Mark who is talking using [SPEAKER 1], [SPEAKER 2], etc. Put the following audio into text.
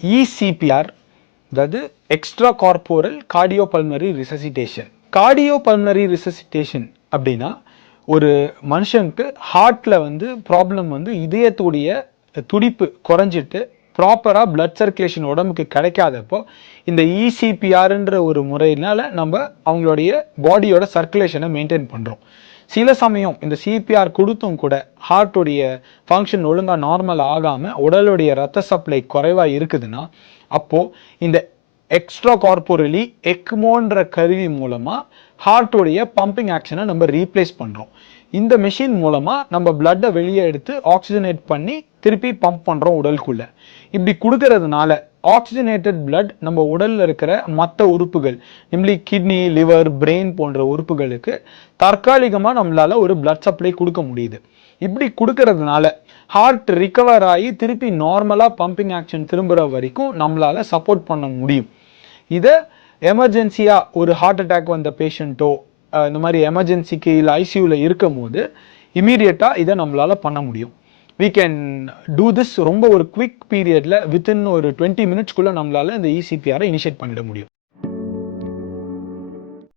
[SPEAKER 1] இசிபிஆர் அதாவது extracorporeal cardiopulmonary resuscitation cardiopulmonary resuscitation அப்படின்னா ஒரு மனுஷனுக்கு ஹார்ட்டில் வந்து ப்ராப்ளம் வந்து இதயத்துடைய துடிப்பு குறைஞ்சிட்டு ப்ராப்பராக பிளட் சர்க்குலேஷன் உடம்புக்கு கிடைக்காதப்போ இந்த இசிபிஆர்ன்ற ஒரு முறையினால் நம்ம அவங்களுடைய பாடியோட சர்க்குலேஷனை மெயின்டைன் பண்ணுறோம் சில சமயம் இந்த சிபிஆர் கொடுத்தும் கூட ஹார்ட்டுடைய ஃபங்க்ஷன் ஒழுங்காக நார்மல் ஆகாமல் உடலுடைய ரத்த சப்ளை குறைவாக இருக்குதுன்னா அப்போது இந்த எக்ஸ்ட்ரா கார்போரலி எக்மோன்ற கருவி மூலமாக ஹார்ட்டுடைய பம்பிங் ஆக்ஷனை நம்ம ரீப்ளேஸ் பண்ணுறோம் இந்த மெஷின் மூலமாக நம்ம பிளட்டை வெளியே எடுத்து ஆக்சிஜனேட் பண்ணி திருப்பி பம்ப் பண்ணுறோம் உடலுக்குள்ளே. இப்படி கொடுக்கறதுனால ஆக்சிஜனேட்டட் பிளட் நம்ம உடலில் இருக்கிற மற்ற உறுப்புகள் நிம்லி கிட்னி லிவர் பிரெயின் போன்ற உறுப்புகளுக்கு தற்காலிகமாக நம்மளால ஒரு பிளட் சப்ளை கொடுக்க முடியுது. இப்படி கொடுக்கறதுனால ஹார்ட் ரிகவர் ஆகி திருப்பி நார்மலாக பம்பிங் ஆக்ஷன் திரும்புகிற வரைக்கும் நம்மளால சப்போர்ட் பண்ண முடியும். இதை எமர்ஜென்சியாக ஒரு ஹார்ட் அட்டாக் வந்த பேஷண்ட்டோ இந்த மாதிரி எமர்ஜென்சிக்கு இல்லை ஐசியூவில் இருக்கும் போது இமீடியட்டாக இதை நம்மளால பண்ண முடியும். வி கேன் டூ திஸ் ரொம்ப ஒரு குவிக் பீரியடில் வித்தின் ஒரு டுவெண்ட்டி மினிட்ஸ்க்குள்ளே நம்மளால இந்த இசிபிஆரை இனிஷியேட் பண்ணிட முடியும்.